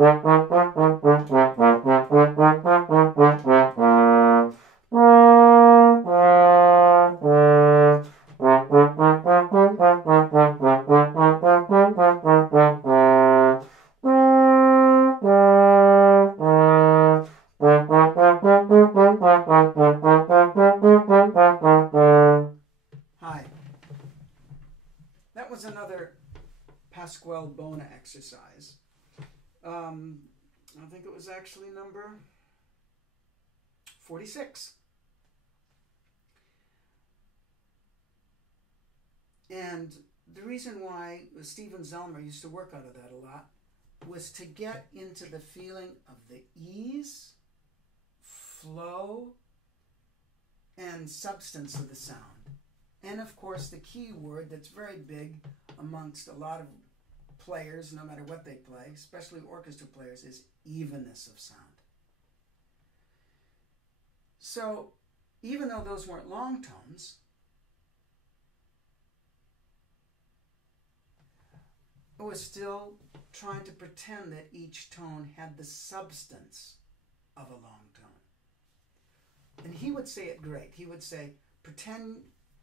That was another Pascual-Bona exercise. I think it was actually number 46. And the reason why Stephen Zellmer used to work out of that a lot was to get into the feeling of the ease, flow, and substance of the sound. And of course, the key word that's very big amongst a lot of players, no matter what they play, especially orchestra players, is evenness of sound. So, even though those weren't long tones, it was still trying to pretend that each tone had the substance of a long tone. And he would say it great. He would say, pretend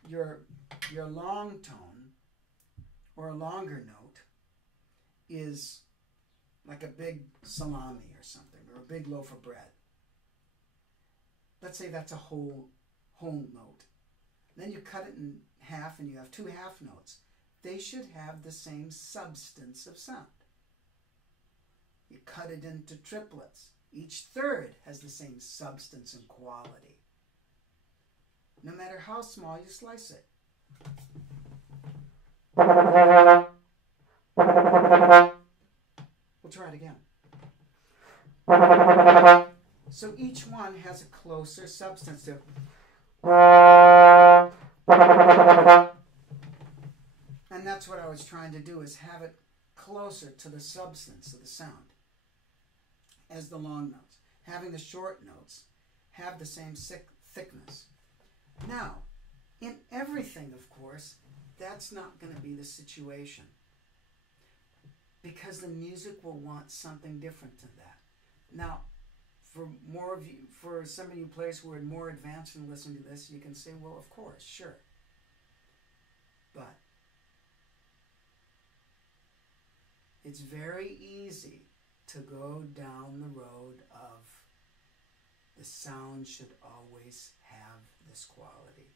your long tone or a longer note is like a big salami or something, or a big loaf of bread. Let's say that's a whole note. Then you cut it in half and you have two half notes. They should have the same substance of sound. You cut it into triplets. Each third has the same substance and quality, no matter how small you slice it. We'll try it again. So each one has a closer substance to it. And that's what I was trying to do, is have it closer to the substance of the sound as the long notes. Having the short notes have the same thickness. Now, in everything, of course, that's not going to be the situation, because the music will want something different than that. Now, for some of you players who are more advanced and listen to this, you can say, well, of course, sure. But it's very easy to go down the road of the sound should always have this quality.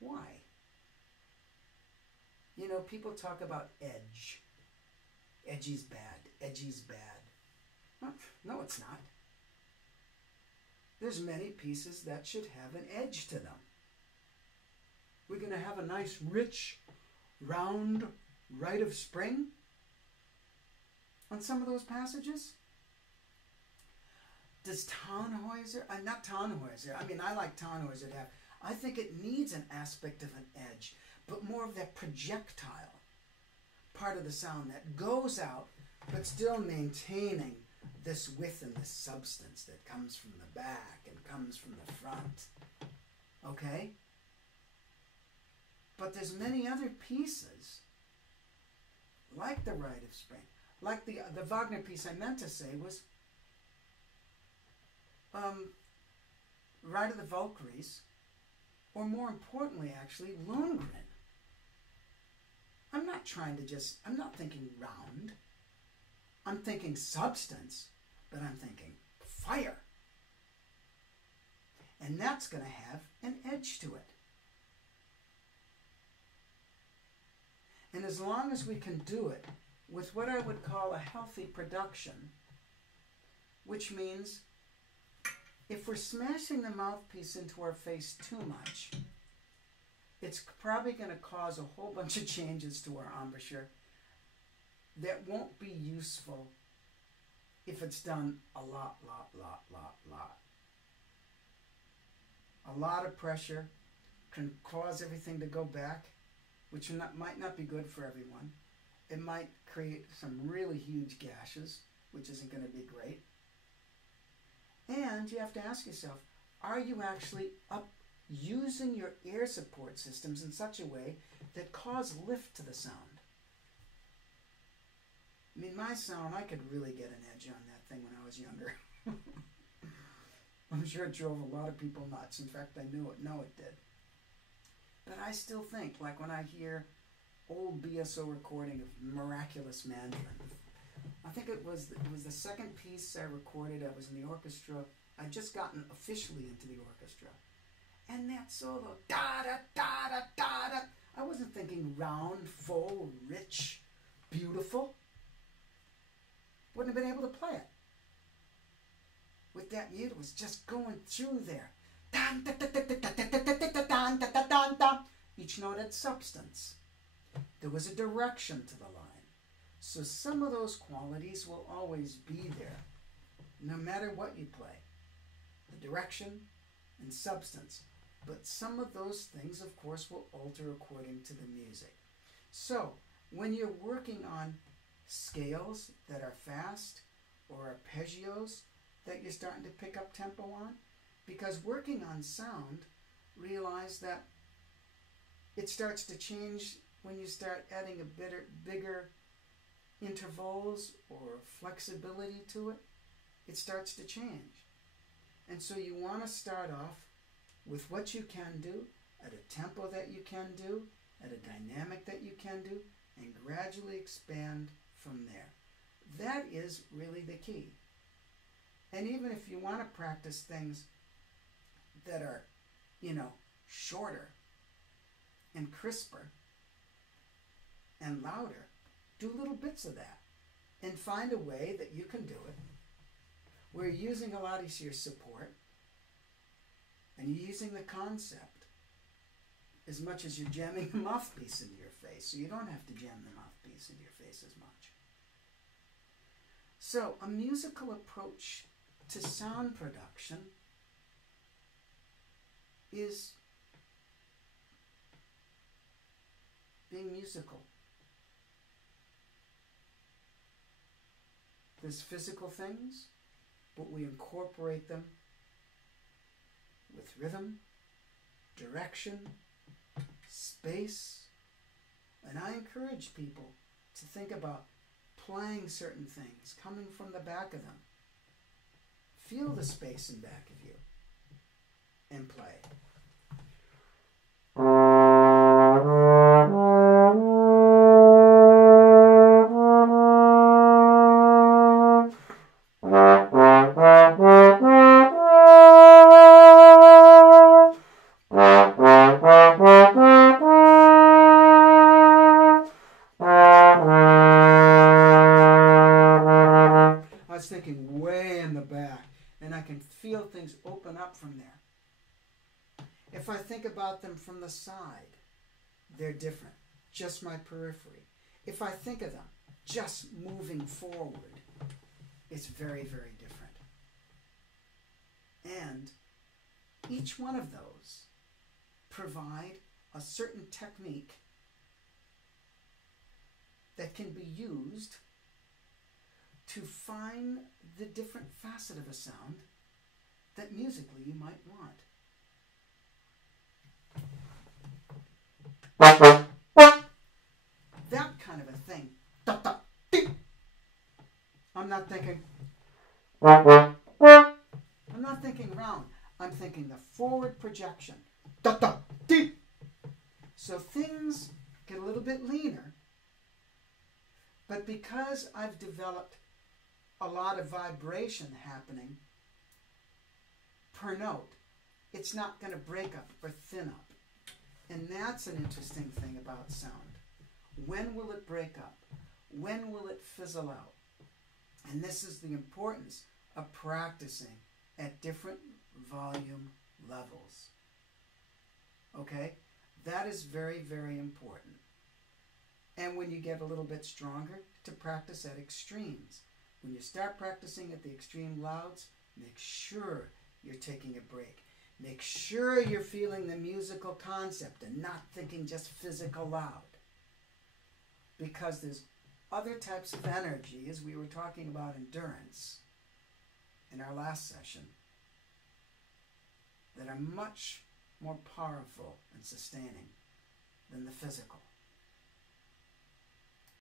Why? You know, people talk about edge. Edgy's bad. Edgy's bad. No, it's not. There's many pieces that should have an edge to them. We're going to have a nice, rich, round rite of spring on some of those passages. Does Tannhäuser, not Tannhäuser, I mean, I like Tannhäuser to have, I think it needs an aspect of an edge, but more of that projectile part of the sound that goes out, but still maintaining this width and this substance that comes from the back and comes from the front. Okay? But there's many other pieces, like the Rite of Spring, like the Wagner piece I meant to say was Ride of the Valkyries, or more importantly, actually, Lohengrin. I'm not thinking round. I'm thinking substance, but I'm thinking fire. And that's going to have an edge to it. And as long as we can do it with what I would call a healthy production, which means if we're smashing the mouthpiece into our face too much, it's probably going to cause a whole bunch of changes to our embouchure that won't be useful if it's done a lot. A lot of pressure can cause everything to go back, which might not be good for everyone. It might create some really huge gashes, which isn't going to be great. And you have to ask yourself, are you actually using your air support systems in such a way that cause lift to the sound? I mean, my sound, I could really get an edge on that thing when I was younger. I'm sure it drove a lot of people nuts. In fact, I know it did. But I still think, like when I hear old BSO recording of Miraculous Mandolin, I think it was the second piece I recorded. I was in the orchestra. I'd just gotten officially into the orchestra. And that solo, da-da-da-da-da-da, I wasn't thinking round, full, rich, beautiful. Wouldn't have been able to play it. With that mute, it was just going through there. Each note had substance. There was a direction to the line. So some of those qualities will always be there, no matter what you play. The direction and substance. But some of those things, of course, will alter according to the music. So when you're working on scales that are fast or arpeggios that you're starting to pick up tempo on, because working on sound, realize that it starts to change when you start adding a bigger intervals or flexibility to it. It starts to change. And so you want to start off with what you can do, at a tempo that you can do, at a dynamic that you can do, and gradually expand from there. That is really the key. And even if you want to practice things that are, shorter and crisper and louder, do little bits of that and find a way that you can do it where you're using a lot of your support and you're using the concept as much as you're jamming the mouthpiece into your face. So you don't have to jam the mouthpiece into your face as much. So a musical approach to sound production is being musical. There's physical things, but we incorporate them with rhythm, direction, space. And I encourage people to think about playing certain things, coming from the back of them. Feel the space in back of you and play. I was thinking way in the back, and I can feel things open up from there. If I think about them from the side, they're different, just my periphery. If I think of them just moving forward, it's very, very different. And each one of those provide a certain technique that can be used to find the different facet of a sound that musically you might want. That kind of a thing. I'm not thinking round. I'm thinking the forward projection. So things get a little bit leaner, but because I've developed a lot of vibration happening per note, it's not going to break up or thin up. And that's an interesting thing about sound. When will it break up? When will it fizzle out? And this is the importance of practicing at different volume levels. Okay? That is very, very important. And when you get a little bit stronger, to practice at extremes. When you start practicing at the extreme louds, make sure you're taking a break. Make sure you're feeling the musical concept and not thinking just physical loud. Because there's other types of energy, as we were talking about endurance in our last session, that are much more powerful and sustaining than the physical.